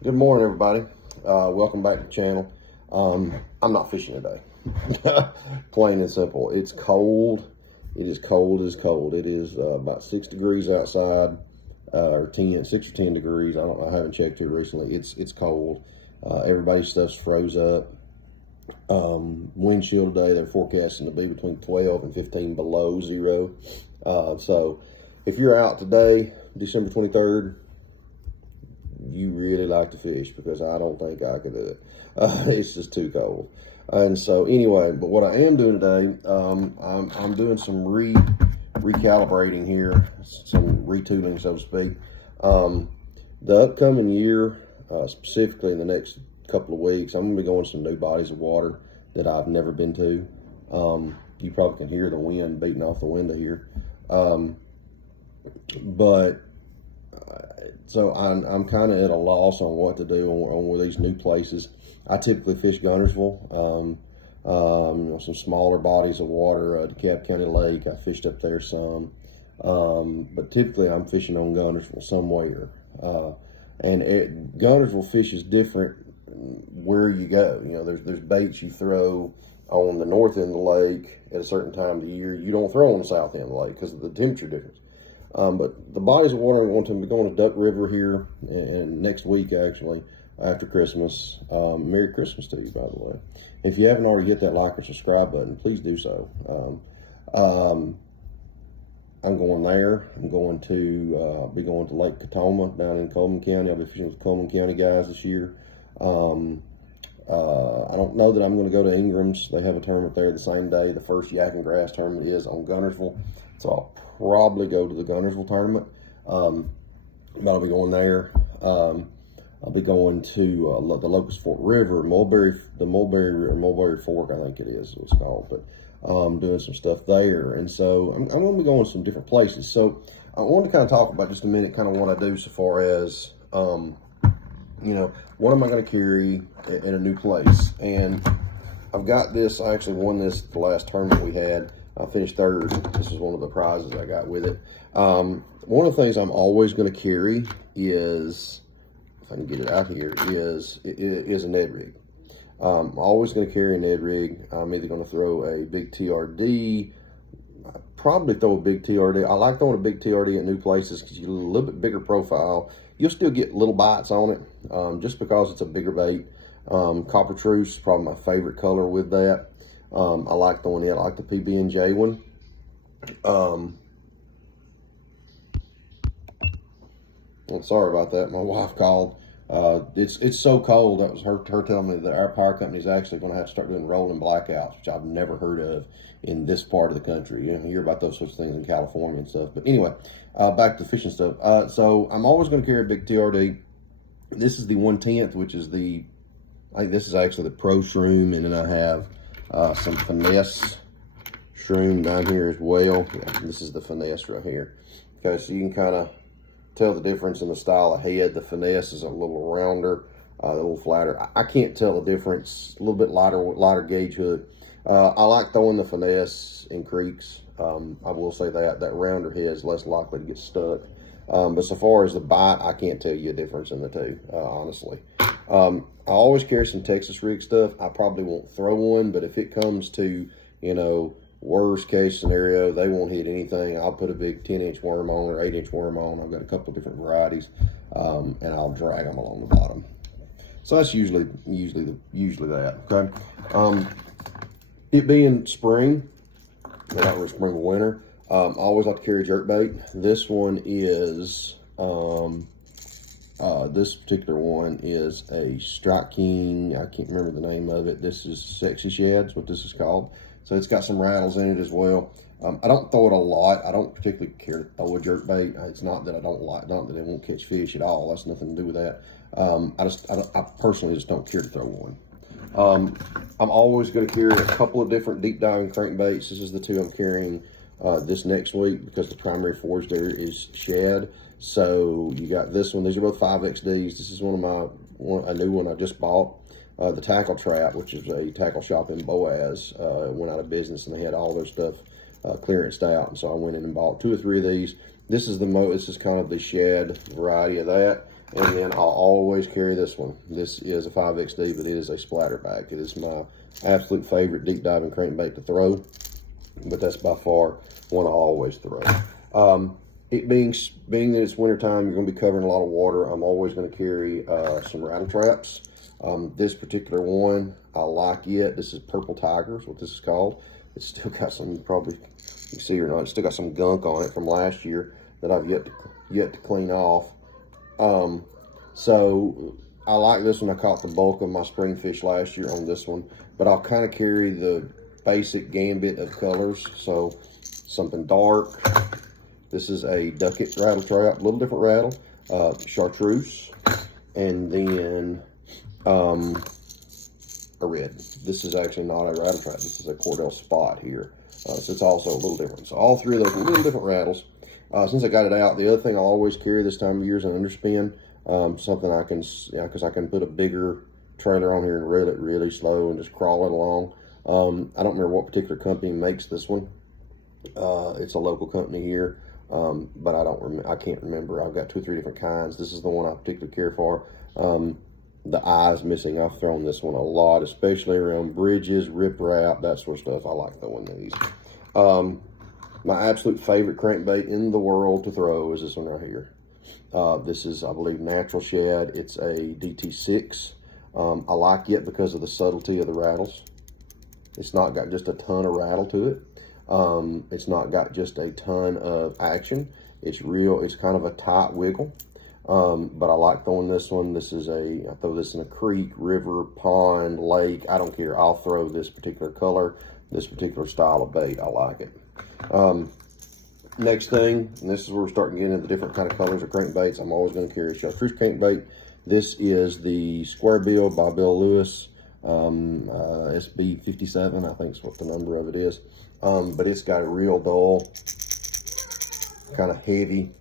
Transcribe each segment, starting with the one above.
Good morning, everybody. Welcome back to the channel. I'm not fishing today. Plain and simple. It's cold. It is cold as cold. It is about 6 degrees outside, or 6 or 10 degrees. I don't know. I haven't checked it recently. It's cold. Everybody's stuff's froze up. Wind chill today, they're forecasting to be between 12 and 15 below zero. So if you're out today, December 23rd, you really like to fish, because I don't think I could do it. It's just too cold. And so anyway, but what I am doing today, I'm doing some recalibrating here, some retooling, so to speak. The upcoming year, specifically in the next couple of weeks, I'm going to be going to some new bodies of water that I've never been to. You probably can hear the wind beating off the window here. So I'm kind of at a loss on what to do on these new places. I typically fish Guntersville, some smaller bodies of water, DeKalb County Lake. I fished up there some, but typically I'm fishing on Guntersville somewhere. Guntersville fish is different where you go. You know, there's baits you throw on the north end of the lake at a certain time of the year. You don't throw on the south end of the lake because of the temperature difference. But the bodies of water, we're going to be going to Duck River here and next week, actually, after Christmas. Merry Christmas to you, by the way. If you haven't already hit that like or subscribe button, please do so. I'm going there. I'm going to be going to Lake Katoma down in Coleman County. I'll be fishing with Coleman County guys this year. I don't know that I'm going to go to Ingram's. They have a tournament there the same day. The first Yak and Grass tournament is on Guntersville, so I'll probably go to the Guntersville tournament. But I'll be going there. I'll be going to the Locust Fork River, Mulberry Fork, I think it is what's called. But doing some stuff there, and so I'm going to be going to some different places. So I wanted to kind of talk about just a minute, kind of what I do so far as what am I going to carry in a new place. And I've got this. I actually won this the last tournament we had. I finished third. This is one of the prizes I got with it. One of the things I'm always going to carry is, if I can get it out here, is a Ned rig. I'm always going to carry a Ned rig. I'm either going to throw a big TRD. I'll probably throw a big TRD. I like throwing a big TRD at new places because you get a little bit bigger profile. You'll still get little bites on it, just because it's a bigger bait. Copper Truce is probably my favorite color with that. I like throwing it. I like the PB&J one. Well, sorry about that. My wife called. It's so cold. That was her telling me that our power company is actually going to have to start doing rolling blackouts, which I've never heard of in this part of the country. You hear about those sorts of things in California and stuff. But anyway, back to fishing stuff. So I'm always going to carry a big TRD. This is the 1/10, which is I think this is actually the Pro Shroom, and then I have some Finesse Shroom down here as well. Yeah, this is the Finesse right here. Okay, so you can kind of tell the difference in the style of head. The Finesse is a little rounder, a little flatter. I can't tell the difference. A little bit lighter gauge hook. I like throwing the Finesse in creeks. I will say that rounder head is less likely to get stuck. But so far as the bite, I can't tell you a difference in the two, honestly. I always carry some Texas rig stuff. I probably won't throw one, but if it comes to, worst case scenario, they won't hit anything, I'll put a big 10-inch worm on or 8-inch worm on. I've got a couple of different varieties, and I'll drag them along the bottom. So that's usually that. Okay. It being spring, not really spring or winter, I always like to carry jerk bait. This one is this particular one is a Strike King. I can't remember the name of it. This is Sexy Shad, is what this is called. So it's got some rattles in it as well. I don't throw it a lot. I don't particularly care to throw a jerk bait. It's not that I don't like, not that it won't catch fish at all. That's nothing to do with that. I personally just don't care to throw one. I'm always going to carry a couple of different deep diving crankbaits. This is the two I'm carrying this next week, because the primary forage there is shad. So you got this one. These are both 5XDs. This is a new one I just bought. The Tackle Trap, which is a tackle shop in Boaz, went out of business, and they had all their stuff clearanced out. And so I went in and bought 2 or 3 of these. This is kind of the shad variety of that. And then I'll always carry this one. This is a 5XD, but it is a splatterback. It is my absolute favorite deep diving crankbait to throw, but that's by far one I always throw. It being that it's wintertime, you're going to be covering a lot of water. I'm always going to carry some rattle traps. This particular one, I like it. This is Purple Tiger, is what this is called. It's still got some, you probably can see or not, it's still got some gunk on it from last year that I've yet to clean off. So I like this one. I caught the bulk of my spring fish last year on this one, but I'll kind of carry the basic gambit of colors. So something dark. This is a Ducket rattle trap, a little different rattle, chartreuse, and then a red. This is actually not a rattle trap. This is a Cordell Spot here. So it's also a little different. So all three of those are little different rattles. Since I got it out, the other thing I'll always carry this time of year is an underspin. Something I can, because I can put a bigger trailer on here and reel it really slow and just crawl it along. I don't remember what particular company makes this one. It's a local company here, but I can't remember. I've got 2 or 3 different kinds. This is the one I particularly care for. The eye's missing. I've thrown this one a lot, especially around bridges, riprap, that sort of stuff. I like throwing these. My absolute favorite crankbait in the world to throw is this one right here. This is, I believe, Natural Shad. It's a DT6. I like it because of the subtlety of the rattles. It's not got just a ton of rattle to it. It's not got just a ton of action. It's kind of a tight wiggle. But I like throwing this one. I throw this in a creek, river, pond, lake. I don't care. I'll throw this particular color, this particular style of bait. I like it. Next thing, and this is where we're starting to get into the different kind of colors of crankbaits. I'm always going to carry a chartreuse crankbait. This is the Square Bill by Bill Lewis, SB57, I think is what the number of it is. But it's got a real dull, kind of heavy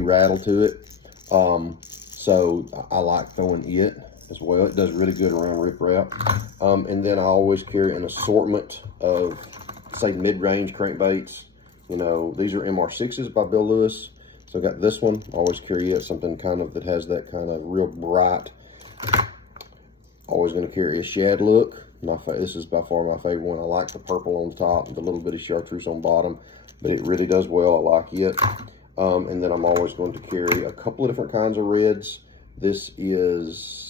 rattle to it. So I like throwing it as well. It does really good around riprap. And then I always carry an assortment of, say, mid-range crankbaits. You know, these are MR6s by Bill Lewis. So I got this one. I always carry it, something kind of that has that kind of real bright. Always going to carry a shad look. This is by far my favorite one. I like the purple on top and the little bit of chartreuse on bottom, but it really does well. I like it. And then I'm always going to carry a couple of different kinds of reds. This is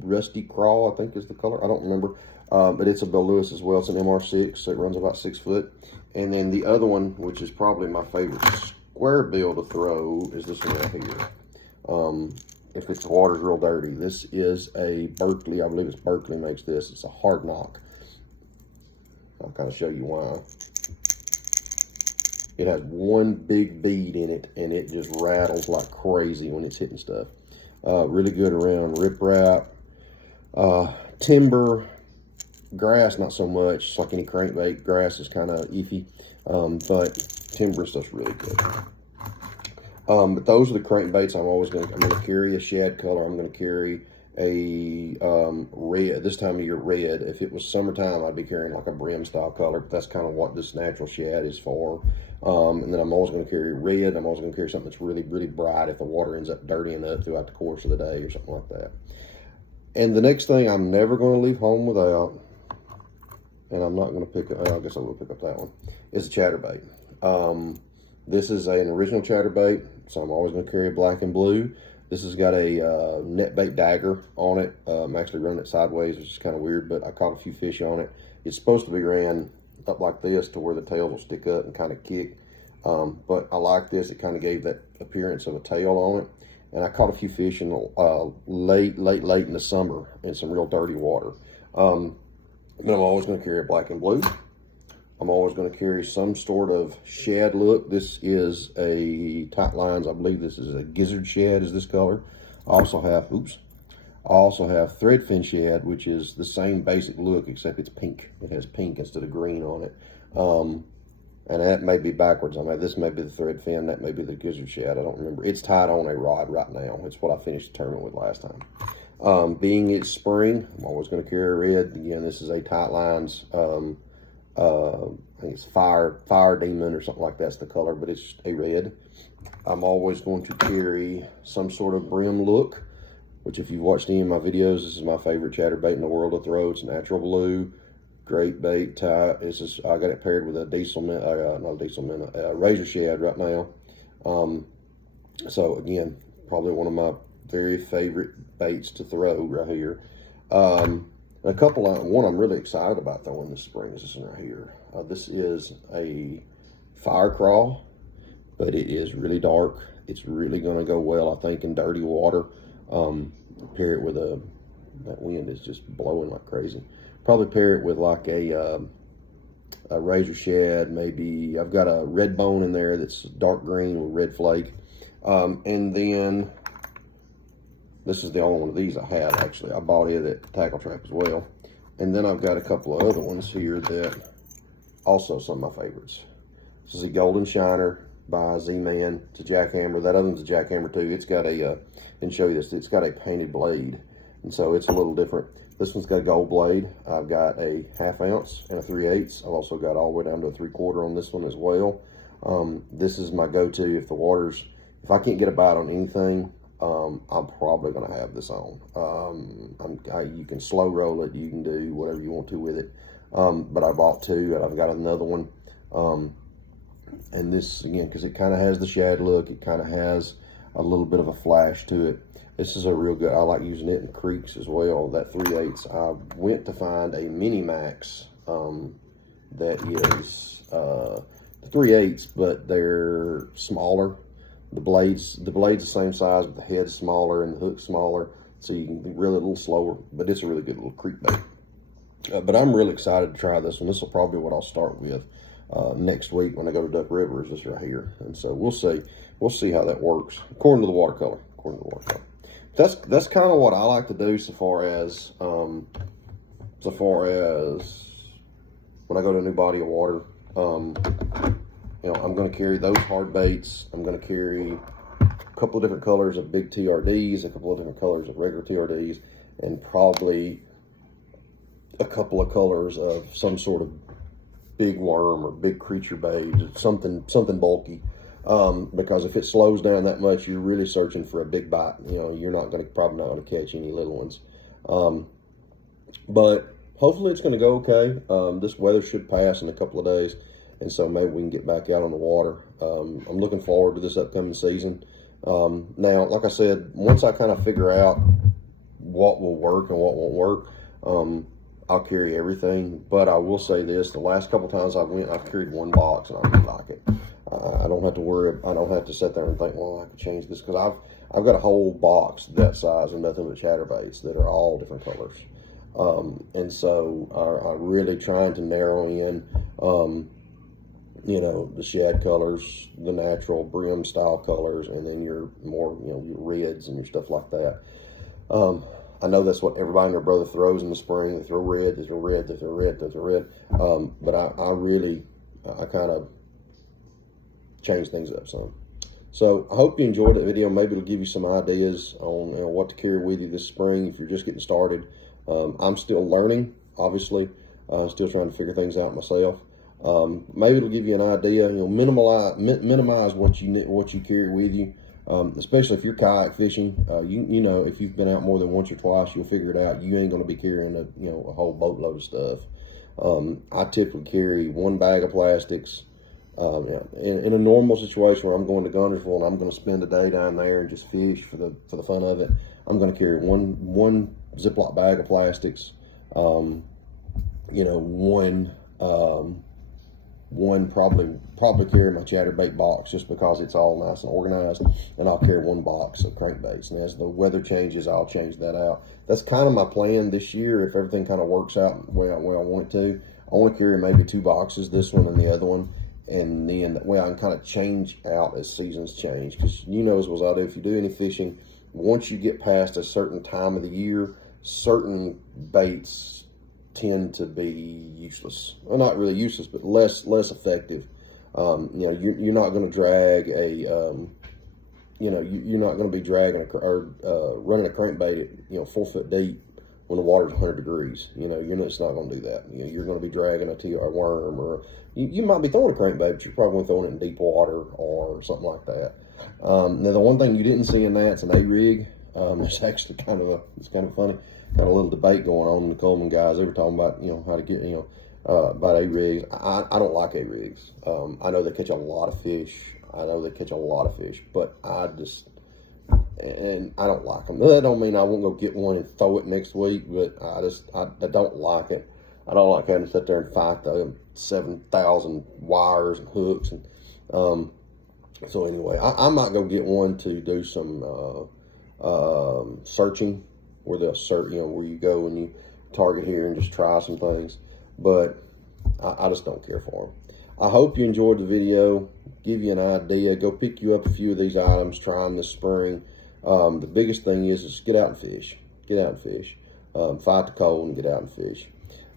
Rusty Crawl, I think is the color. I don't remember. But it's a Bill Lewis as well. It's an MR6, so it runs about 6 foot. And then the other one, which is probably my favorite square bill to throw, is this one right here. If the water's real dirty, this is a Berkley. I believe it's Berkley makes this. It's a Hard Knock. I'll kind of show you why. It has one big bead in it, and it just rattles like crazy when it's hitting stuff. Really good around riprap, timber, grass, not so much. It's like any crankbait. Grass is kind of iffy, but timber stuff's really good. But those are the crankbaits I'm going to carry a shad color. I'm going to carry a red, this time of year red. If it was summertime, I'd be carrying like a brim style color, but that's kind of what this Natural Shad is for. And then I'm always going to carry red. I'm always going to carry something that's really, really bright if the water ends up dirtying up throughout the course of the day or something like that. And the next thing I'm never going to leave home without, and I'm not going to pick up, I guess I will pick up that one, is a chatterbait. This is an original chatterbait, so I'm always going to carry a black and blue. This has got a net bait dagger on it. I'm actually running it sideways, which is kind of weird, but I caught a few fish on it. It's supposed to be ran up like this to where the tails will stick up and kind of kick. But I like this. It kind of gave that appearance of a tail on it. And I caught a few fish in late in the summer in some real dirty water. And I'm always going to carry a black and blue. I'm always going to carry some sort of shad look. This is a Tight Lines. I believe this is a Gizzard Shad is this color. I also have Threadfin Shad, which is the same basic look, except it's pink. It has pink instead of green on it. And that may be backwards. I mean, this may be the Threadfin, that may be the Gizzard Shad. I don't remember. It's tied on a rod right now. It's what I finished the tournament with last time. Being it's spring, I'm always going to carry a red. Again, this is a Tight Lines. I think it's Fire Demon or something like that's the color, but it's a red. I'm always going to carry some sort of brim look, which if you've watched any of my videos, this is my favorite chatterbait in the world to throw. It's natural blue, great bait type. It's just, I got it paired with a razor shad right now. So again, probably one of my very favorite baits to throw right here. One I'm really excited about throwing this spring is this one right here. This is a fire crawl, but it is really dark. It's really going to go well, I think, in dirty water. Pair it with that wind is just blowing like crazy. Probably pair it with like a razor shad, maybe. I've got a red bone in there that's dark green with red flake. And then this is the only one of these I had, actually. I bought it at Tackle Trap as well. And then I've got a couple of other ones here that also some of my favorites. This is a Golden Shiner by Z-Man. It's a jackhammer. That other one's a jackhammer too. It's got a, and show you this, it's got a painted blade. And so it's a little different. This one's got a gold blade. I've got a 1/2 ounce and a 3/8. I've also got all the way down to a 3/4 on this one as well. This is my go-to if if I can't get a bite on anything, I'm probably going to have this on. You can slow roll it. You can do whatever you want to with it. But I bought two, and I've got another one. And this, again, because it kind of has the shad look, it kind of has a little bit of a flash to it. This is a real good, I like using it in creeks as well, that 3/8. I went to find a Mini Max that is 3/8, but they're smaller. The blade's the same size, but the head's smaller and the hook's smaller, so you can reel it a little slower, but it's a really good little creek bait. But I'm really excited to try this one. This will probably be what I'll start with next week when I go to Duck River, is this right here. And so we'll see how that works according to the watercolor. That's kind of what I like to do so far as when I go to a new body of water. You know, I'm going to carry those hard baits. I'm going to carry a couple of different colors of big TRDs, a couple of different colors of regular TRDs, and probably a couple of colors of some sort of big worm or big creature bait, something bulky. Because if it slows down that much, you're really searching for a big bite. You know, you're probably not going to catch any little ones. But hopefully it's going to go okay. This weather should pass in a couple of days, and so maybe we can get back out on the water. I'm looking forward to this upcoming season. Now, like I said, once I kind of figure out what will work and what won't work, I'll carry everything. But I will say this, the last couple times I've carried one box, and I really like it. I don't have to worry, I don't have to sit there and think, well, I could change this, because I've got a whole box that size of nothing but chatterbaits that are all different colors. And so I'm really trying to narrow in, you know, the shad colors, the natural brim style colors, and then your more, you know, your reds and your stuff like that. I know that's what everybody and their brother throws in the spring. They throw red, they throw red, they throw red, they throw red. But I kind of change things up some. So I hope you enjoyed that video. Maybe it'll give you some ideas on, you know, what to carry with you this spring if you're just getting started. I'm still learning, obviously. Still trying to figure things out myself. Maybe it'll give you an idea. You know, minimize what you carry with you. Especially if you're kayak fishing, you know, if you've been out more than once or twice, you'll figure it out. You ain't going to be carrying a whole boatload of stuff. I typically carry one bag of plastics. In a normal situation where I'm going to Guntersville and I'm going to spend a day down there and just fish for the fun of it, I'm going to carry one Ziploc bag of plastics. You know, one probably carry my chatterbait box just because it's all nice and organized, and I'll carry one box of crankbaits. And as the weather changes, I'll change that out. That's kind of my plan this year. If everything kind of works out the way I want it to, I want to carry maybe 2 boxes, this one and the other one, and then that way I can kind of change out as seasons change. Because you know as well as I do, if you do any fishing, once you get past a certain time of the year, certain baits tend to be useless. Well, not really useless, but less effective. You know, you're not going to drag you're not going to be dragging or running a crankbait at 4 foot deep when the water's 100 degrees. You know, you're just not going to do that. You know, you're going to be dragging a worm, or you might be throwing a crankbait, but you're probably throwing it in deep water or something like that. Now, the one thing you didn't see in that's an A-rig. It's actually it's kind of funny. Got a little debate going on. The Coleman guys, they were talking about, you know, how to get, you know, about A-rigs. I don't like A-rigs. I know they catch a lot of fish. But and I don't like them. That don't mean I won't go get one and throw it next week, but I don't like it. I don't like having to sit there and fight the 7,000 wires and hooks. And so anyway, I might go get one to do some searching, where they'll search, you know, where you go and you target here and just try some things. But I just don't care for them. I hope you enjoyed the video. Give you an idea. Go pick you up a few of these items. Try them this spring. The biggest thing is get out and fish. Get out and fish. Fight the cold and get out and fish.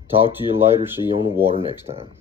Talk to you later. See you on the water next time.